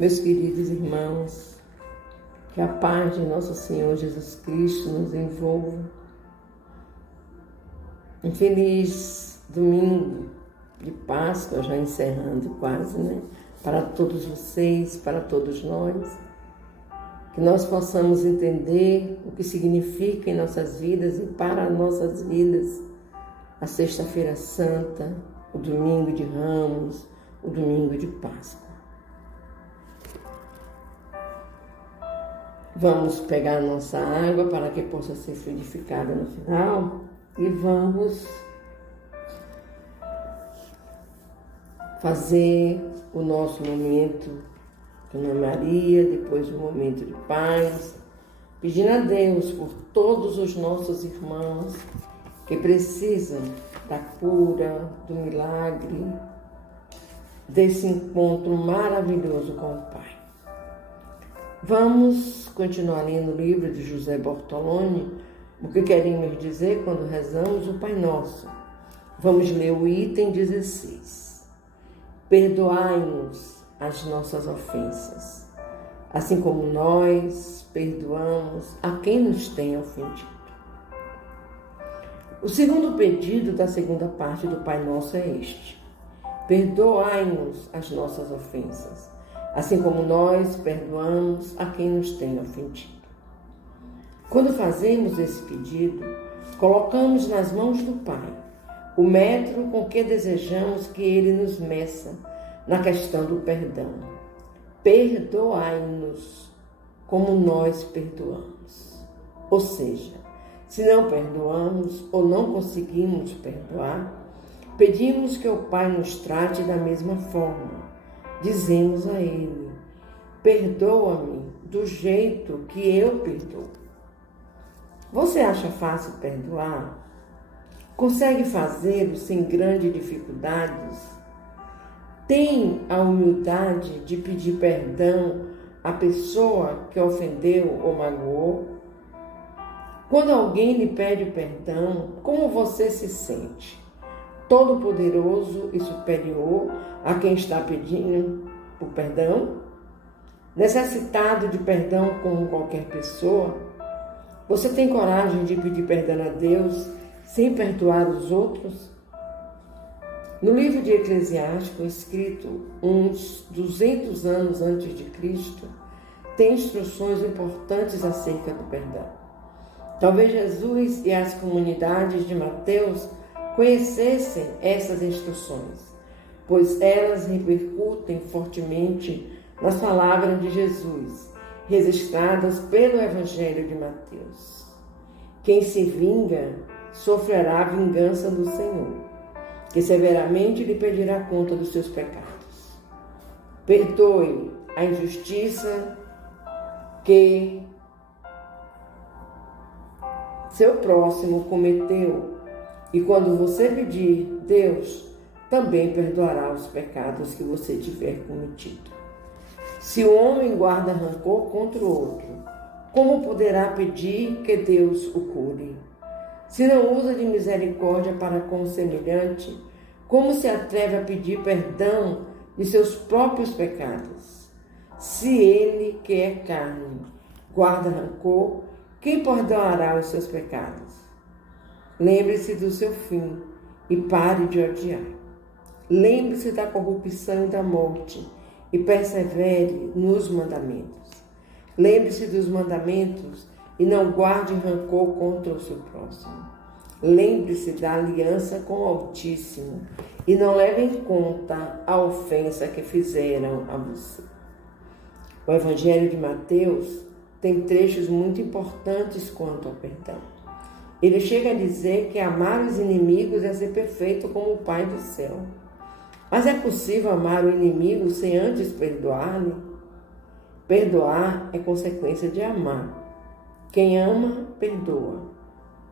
Meus queridos irmãos, que a paz de nosso Senhor Jesus Cristo nos envolva. Um feliz domingo de Páscoa, já encerrando quase, né? Para todos vocês, para todos nós. Que nós possamos entender o que significa em nossas vidas e para nossas vidas a Sexta-feira Santa, o Domingo de Ramos, o Domingo de Páscoa. Vamos pegar a nossa água para que possa ser fluidificada no final e vamos fazer o nosso momento com Ana Maria, depois o momento de paz, pedindo a Deus por todos os nossos irmãos que precisam da cura, do milagre, desse encontro maravilhoso com o Pai. Vamos continuar lendo o livro de José Bortoloni, o que queremos dizer quando rezamos o Pai Nosso. Vamos ler o item 16. Perdoai-nos as nossas ofensas, assim como nós perdoamos a quem nos tem ofendido. O segundo pedido da segunda parte do Pai Nosso é este: perdoai-nos as nossas ofensas, assim como nós perdoamos a quem nos tem ofendido. Quando fazemos esse pedido, colocamos nas mãos do Pai o metro com que desejamos que Ele nos meça na questão do perdão. Perdoai-nos como nós perdoamos. Ou seja, se não perdoamos ou não conseguimos perdoar, pedimos que o Pai nos trate da mesma forma. Dizemos a Ele: perdoa-me do jeito que eu perdoo. Você acha fácil perdoar? Consegue fazê-lo sem grandes dificuldades? Tem a humildade de pedir perdão à pessoa que ofendeu ou magoou? Quando alguém lhe pede perdão, como você se sente? Todo-poderoso e superior a quem está pedindo o perdão? Necessitado de perdão como qualquer pessoa? Você tem coragem de pedir perdão a Deus sem perdoar os outros? No livro de Eclesiástico, escrito uns 200 anos antes de Cristo, tem instruções importantes acerca do perdão. Talvez Jesus e as comunidades de Mateus conhecessem essas instruções, pois elas repercutem fortemente nas palavras de Jesus, registradas pelo Evangelho de Mateus. Quem se vinga sofrerá a vingança do Senhor, que severamente lhe pedirá conta dos seus pecados. Perdoe a injustiça que seu próximo cometeu, e quando você pedir, Deus também perdoará os pecados que você tiver cometido. Se o homem guarda rancor contra o outro, como poderá pedir que Deus o cure? Se não usa de misericórdia para com o semelhante, como se atreve a pedir perdão de seus próprios pecados? Se ele, que é carne, guarda rancor, quem perdoará os seus pecados? Lembre-se do seu fim e pare de odiar. Lembre-se da corrupção e da morte e persevere nos mandamentos. Lembre-se dos mandamentos e não guarde rancor contra o seu próximo. Lembre-se da aliança com o Altíssimo e não leve em conta a ofensa que fizeram a você. O Evangelho de Mateus tem trechos muito importantes quanto ao perdão. Ele chega a dizer que amar os inimigos é ser perfeito como o Pai do céu. Mas é possível amar o inimigo sem antes perdoar-lhe? Perdoar é consequência de amar. Quem ama, perdoa.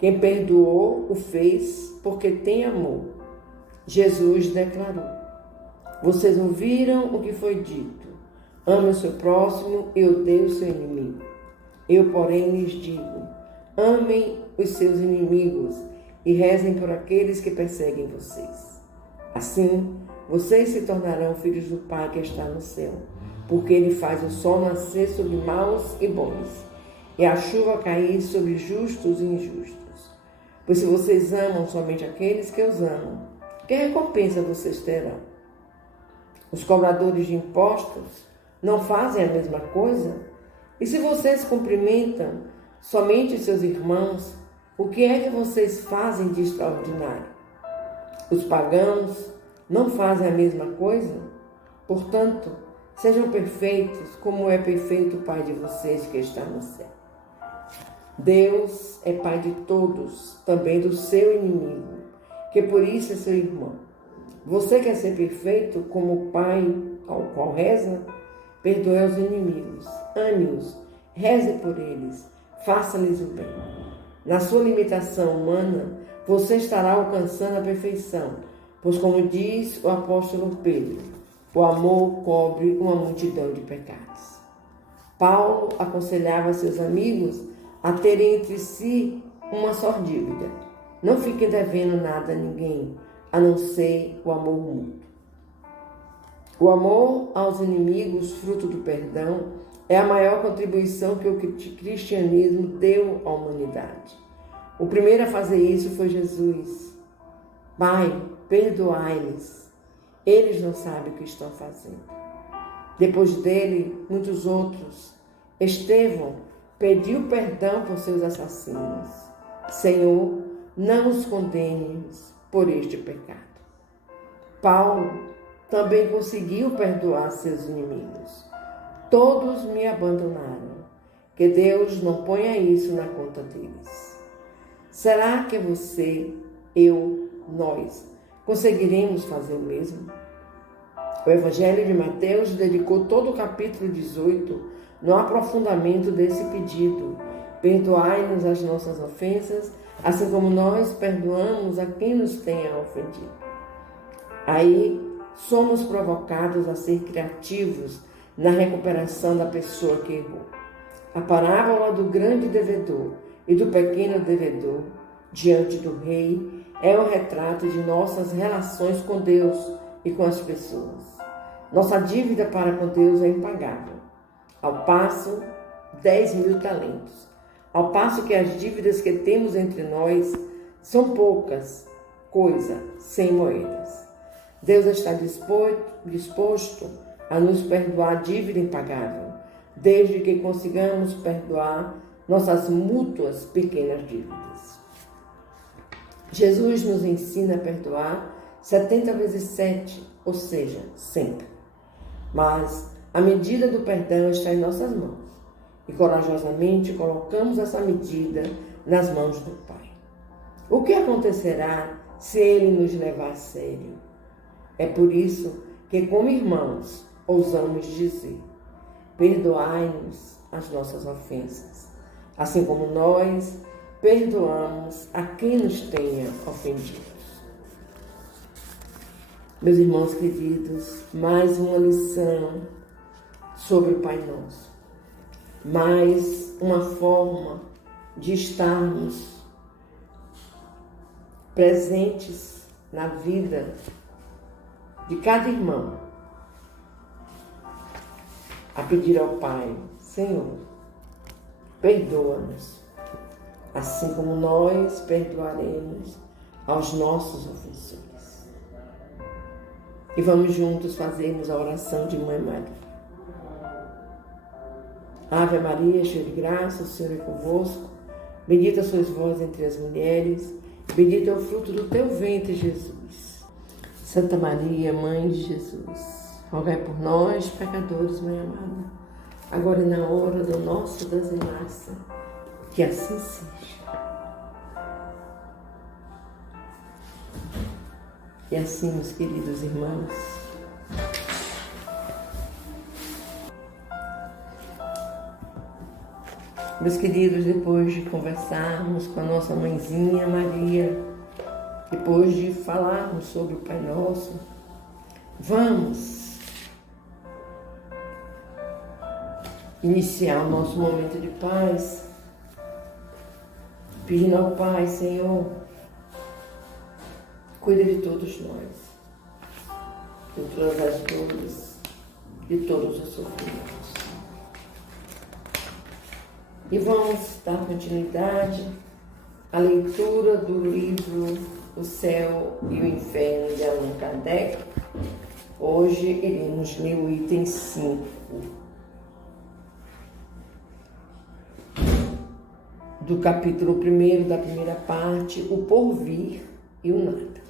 Quem perdoou, o fez porque tem amor. Jesus declarou: vocês ouviram o que foi dito: ame o seu próximo e odeie o seu inimigo. Eu, porém, lhes digo: amem os seus inimigos e rezem por aqueles que perseguem vocês. Assim, vocês se tornarão filhos do Pai que está no céu, porque ele faz o sol nascer sobre maus e bons, e a chuva cair sobre justos e injustos. Pois se vocês amam somente aqueles que os amam, que recompensa vocês terão? Os cobradores de impostos não fazem a mesma coisa? E se vocês cumprimentam somente seus irmãos, o que é que vocês fazem de extraordinário? Os pagãos não fazem a mesma coisa? Portanto, sejam perfeitos, como é perfeito o Pai de vocês que está no céu. Deus é Pai de todos, também do seu inimigo, que por isso é seu irmão. Você quer ser perfeito como o Pai ao qual reza? Perdoe aos inimigos, ame-os, reze por eles, faça-lhes o bem. Na sua limitação humana, você estará alcançando a perfeição, pois como diz o apóstolo Pedro, o amor cobre uma multidão de pecados. Paulo aconselhava seus amigos a terem entre si uma só dívida. Não fiquem devendo nada a ninguém, a não ser o amor mútuo. O amor aos inimigos, fruto do perdão, é a maior contribuição que o cristianismo deu à humanidade. O primeiro a fazer isso foi Jesus. Pai, perdoai-lhes. Eles não sabem o que estão fazendo. Depois dele, muitos outros. Estevão pediu perdão por seus assassinos. Senhor, não os condenes por este pecado. Paulo também conseguiu perdoar seus inimigos. Todos me abandonaram. Que Deus não ponha isso na conta deles. Será que você, eu, nós, conseguiremos fazer o mesmo? O Evangelho de Mateus dedicou todo o capítulo 18 no aprofundamento desse pedido. Perdoai-nos as nossas ofensas, assim como nós perdoamos a quem nos tenha ofendido. Aí somos provocados a ser criativos na recuperação da pessoa que errou. A parábola do grande devedor e do pequeno devedor diante do rei é o retrato de nossas relações com Deus e com as pessoas. Nossa dívida para com Deus é impagável. Ao passo, 10.000 talentos. Ao passo que as dívidas que temos entre nós são poucas, coisa, 100 moedas. Deus está disposto a nos perdoar a dívida impagável, desde que consigamos perdoar nossas mútuas pequenas dívidas. Jesus nos ensina a perdoar 70 vezes 7, ou seja, sempre. Mas a medida do perdão está em nossas mãos e corajosamente colocamos essa medida nas mãos do Pai. O que acontecerá se Ele nos levar a sério? É por isso que, como irmãos, ousamos dizer: perdoai-nos as nossas ofensas, assim como nós perdoamos a quem nos tenha ofendido. Meus irmãos queridos, mais uma lição sobre o Pai Nosso. Mais uma forma de estarmos presentes na vida de cada irmão, a pedir ao Pai: Senhor, perdoa-nos, assim como nós perdoaremos aos nossos ofensores. E vamos juntos fazermos a oração de Mãe Maria. Ave Maria, cheia de graça, o Senhor é convosco. Bendita sois vós entre as mulheres, bendito é o fruto do teu ventre, Jesus. Santa Maria, Mãe de Jesus, rogai por nós, pecadores, Mãe amada, agora e na hora do nosso desenlace, que assim seja. E assim, meus queridos irmãos, meus queridos, depois de conversarmos com a nossa mãezinha Maria, depois de falarmos sobre o Pai Nosso, vamos iniciar o nosso momento de paz, pedindo ao Pai: Senhor, cuida de todos nós, de todas as dores, de todos os sofrimentos. E vamos dar continuidade à leitura do livro O Céu e o Inferno de Allan Kardec. Hoje iremos ler o item 5. Do capítulo 1 da primeira parte, o porvir e o nada.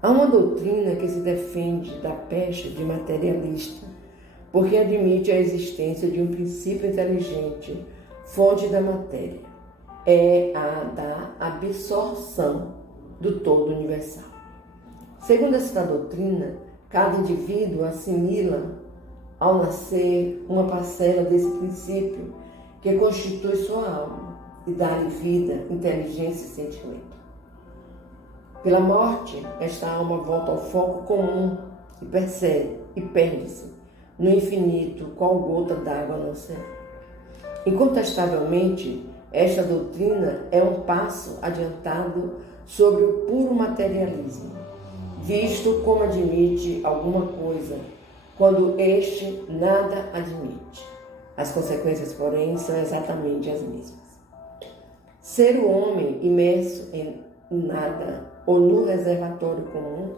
Há uma doutrina que se defende da peste de materialista, porque admite a existência de um princípio inteligente, fonte da matéria. É a da absorção do todo universal. Segundo esta doutrina, cada indivíduo assimila, ao nascer, uma parcela desse princípio que constitui sua alma e dá-lhe vida, inteligência e sentimento. Pela morte, esta alma volta ao foco comum e percebe e perde-se no infinito, qual gota d'água no oceano. Incontestavelmente, esta doutrina é um passo adiantado sobre o puro materialismo, visto como admite alguma coisa, quando este nada admite. As consequências, porém, são exatamente as mesmas. Ser o homem imerso em nada ou no reservatório comum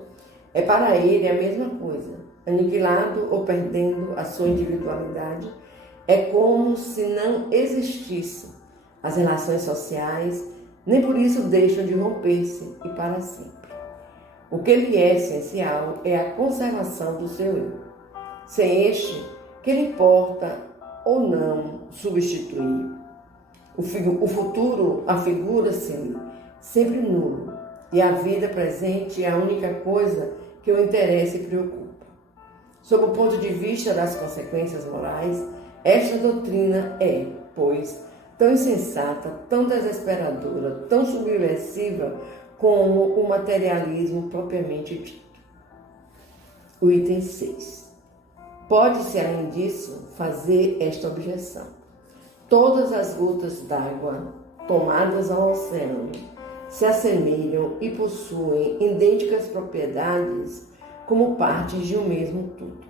é para ele a mesma coisa. Aniquilado ou perdendo a sua individualidade, é como se não existissem as relações sociais, nem por isso deixam de romper-se e para sempre. O que lhe é essencial é a conservação do seu eu. Sem este, que lhe importa ou não substituir. O futuro afigura-se sempre nulo, e a vida presente é a única coisa que o interessa e preocupa. Sob o ponto de vista das consequências morais, esta doutrina é, pois, tão insensata, tão desesperadora, tão subversiva como o materialismo propriamente dito. O item 6. Pode-se, além disso, fazer esta objeção. Todas as gotas d'água tomadas ao oceano se assemelham e possuem idênticas propriedades como partes de um mesmo tudo.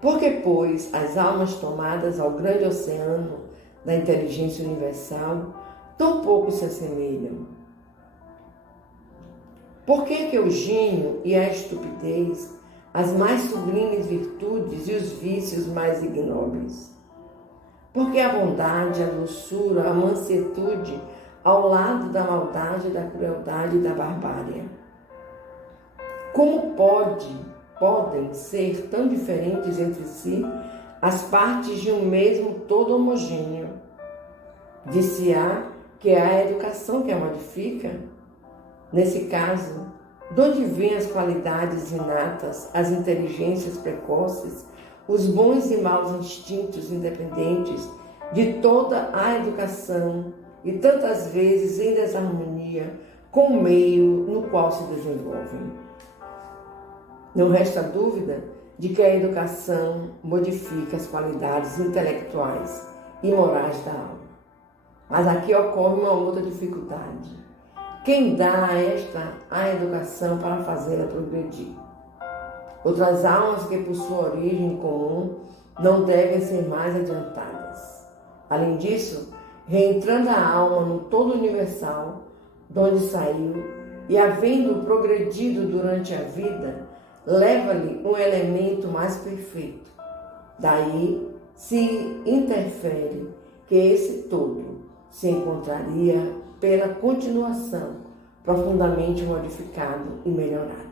Porque, pois, as almas tomadas ao grande oceano da inteligência universal tão pouco se assemelham? Por que o gênio e a estupidez, as mais sublimes virtudes e os vícios mais ignóbeis? Porque a bondade, a doçura, a mansuetude, ao lado da maldade, da crueldade e da barbárie? Como podem ser tão diferentes entre si as partes de um mesmo todo homogêneo? Dir-se-á que é a educação que a modifica? Nesse caso, de onde vêm as qualidades inatas, as inteligências precoces, os bons e maus instintos independentes de toda a educação e tantas vezes em desarmonia com o meio no qual se desenvolvem? Não resta dúvida de que a educação modifica as qualidades intelectuais e morais da alma. Mas aqui ocorre uma outra dificuldade. Quem dá a educação para fazê-la progredir? Outras almas que por sua origem comum não devem ser mais adiantadas. Além disso, reentrando a alma no todo universal, de onde saiu, e havendo progredido durante a vida, leva-lhe um elemento mais perfeito. Daí se interfere que esse todo se encontraria pela continuação profundamente modificado e melhorado.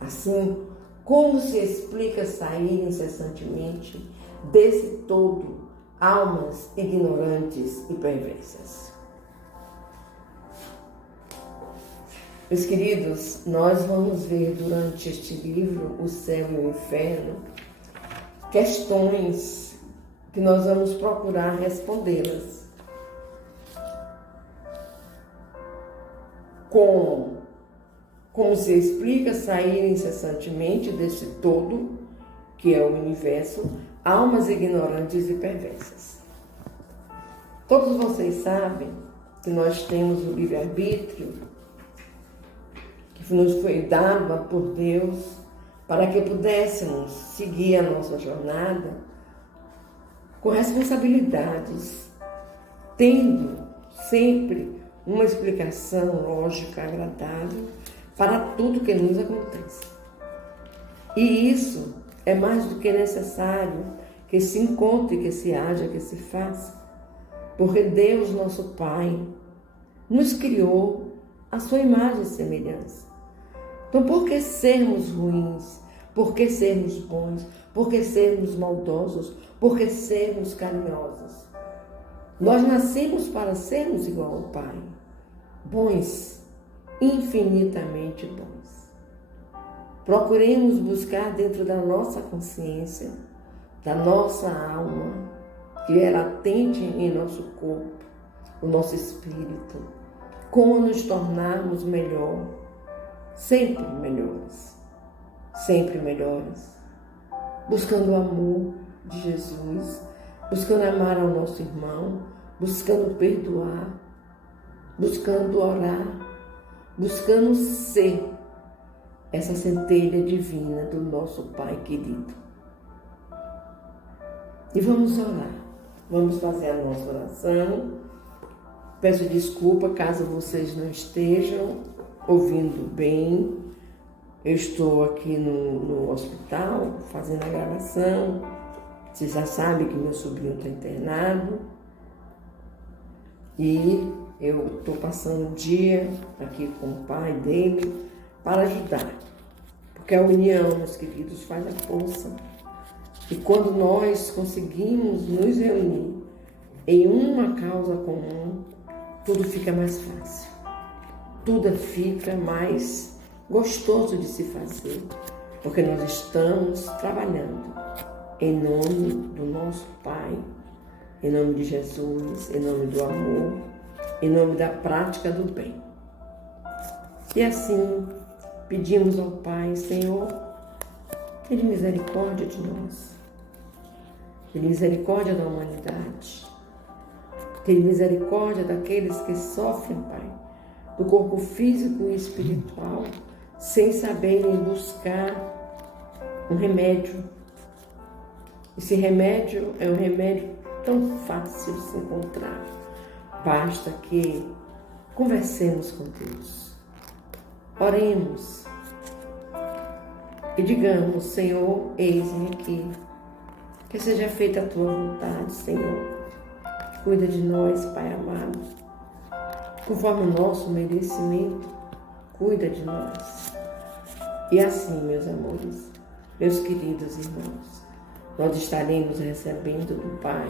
Assim, como se explica sair incessantemente desse todo almas ignorantes e perversas? Meus queridos, nós vamos ver durante este livro, O Céu e o Inferno, questões que nós vamos procurar respondê-las. Como se explica sair incessantemente desse todo, que é o universo, almas ignorantes e perversas. Todos vocês sabem que nós temos o livre-arbítrio, que nos foi dado por Deus para que pudéssemos seguir a nossa jornada com responsabilidades, tendo sempre uma explicação lógica agradável para tudo que nos acontece. E isso é mais do que necessário que se encontre, que se haja, que se faça, porque Deus, nosso Pai, nos criou a sua imagem e semelhança. Então, por que sermos ruins? Por que sermos bons? Por que sermos maldosos? Por que sermos carinhosos? Nós nascemos para sermos igual ao Pai, bons, infinitamente bons. Procuremos buscar dentro da nossa consciência, da nossa alma, que é latente em nosso corpo, o nosso espírito, como nos tornarmos melhor, sempre melhores, buscando o amor de Jesus, buscando amar ao nosso irmão, buscando perdoar, buscando orar, buscando ser essa centelha divina do nosso Pai querido. E vamos orar, vamos fazer a nossa oração. Peço desculpa caso vocês não estejam ouvindo bem. Eu estou aqui no hospital fazendo a gravação. Vocês já sabem que meu sobrinho está internado. E eu estou passando um dia aqui com o pai dele para ajudar. Porque a união, meus queridos, faz a força. E quando nós conseguimos nos reunir em uma causa comum, tudo fica mais fácil. Tudo fica mais gostoso de se fazer. Porque nós estamos trabalhando em nome do nosso Pai, em nome de Jesus, em nome do amor, em nome da prática do bem. E assim, pedimos ao Pai, Senhor, tenha misericórdia de nós, tenha misericórdia da humanidade, tenha misericórdia daqueles que sofrem, Pai, do corpo físico e espiritual, sem saberem buscar um remédio. Esse remédio é um remédio tão fácil de se encontrar. Basta que conversemos com Deus. Oremos e digamos, Senhor, eis-me aqui. Que seja feita a tua vontade, Senhor. Cuida de nós, Pai amado. Conforme o nosso merecimento, cuida de nós. E assim, meus amores, meus queridos irmãos, nós estaremos recebendo do Pai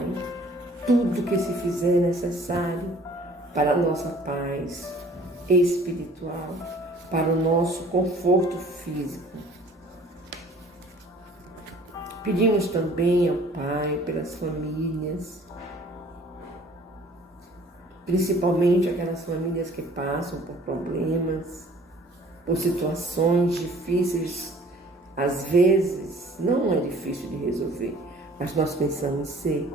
tudo que se fizer necessário para a nossa paz espiritual, para o nosso conforto físico. Pedimos também ao Pai pelas famílias, principalmente aquelas famílias que passam por problemas, por situações difíceis. Às vezes não é difícil de resolver, mas nós pensamos ser,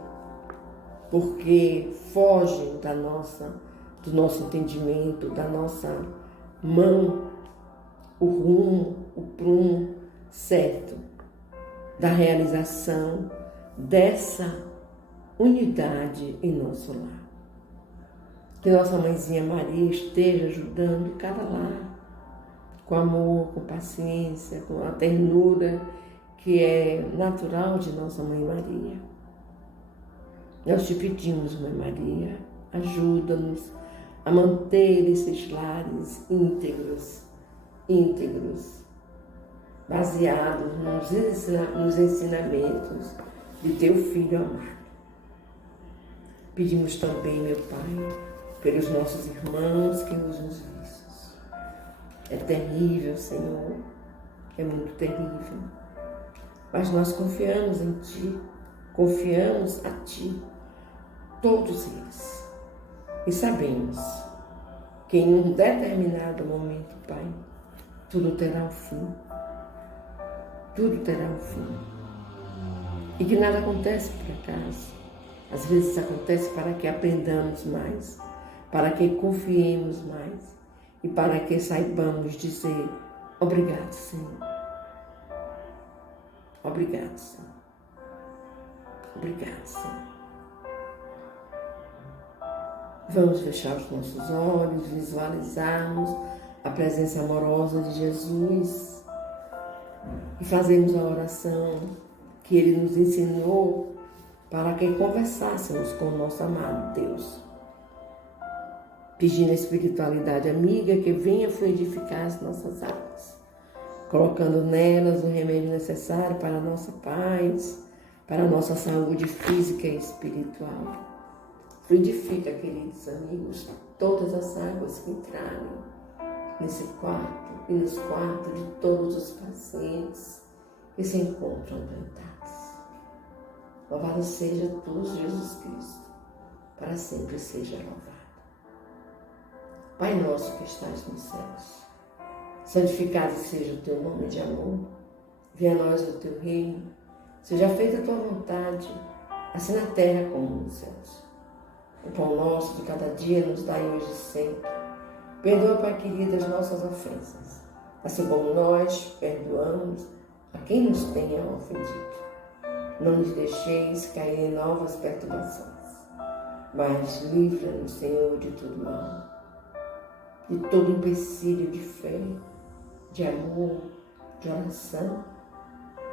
porque fogem do nosso entendimento, da nossa mão, o rumo, o prumo certo da realização dessa unidade em nosso lar. Que nossa mãezinha Maria esteja ajudando cada lar, com amor, com paciência, com a ternura que é natural de nossa Mãe Maria. Nós te pedimos, Mãe Maria, ajuda-nos a manter esses lares íntegros, baseados nos ensinamentos de teu Filho amado. Pedimos também, meu Pai, pelos nossos irmãos que usam os vícios. É terrível, Senhor, é muito terrível. Mas nós confiamos em Ti, confiamos a Ti, todos eles. E sabemos que em um determinado momento, Pai, tudo terá um fim. Tudo terá um fim. E que nada acontece por acaso. Às vezes acontece para que aprendamos mais, para que confiemos mais e para que saibamos dizer obrigado, Senhor. Obrigado, Senhor. Obrigado, Senhor. Vamos fechar os nossos olhos, visualizarmos a presença amorosa de Jesus e fazermos a oração que Ele nos ensinou para que conversássemos com o nosso amado Deus, pedindo a espiritualidade amiga que venha fluidificar as nossas almas, colocando nelas o remédio necessário para a nossa paz, para a nossa saúde física e espiritual. Fluidifica, queridos amigos, todas as águas que entrarem nesse quarto e nos quartos de todos os pacientes que se encontram doentados. Louvado seja tu, Jesus Cristo, para sempre seja louvado. Pai nosso que estás nos céus, santificado seja o teu nome de amor, venha a nós o teu reino, seja feita a tua vontade, assim na terra como nos céus. O pão nosso de cada dia nos dai hoje e sempre. Perdoa, Pai querido, as nossas ofensas, assim como nós perdoamos a quem nos tenha ofendido. Não nos deixeis cair em novas perturbações, mas livra-nos, Senhor, de todo mal, de todo empecilho de fé, de amor, de oração,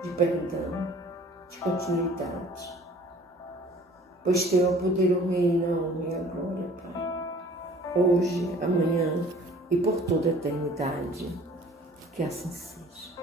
de perdão, de continuidade. Pois teu é o poder, o reino, a honra e a glória, Pai, hoje, amanhã e por toda a eternidade. Que assim seja.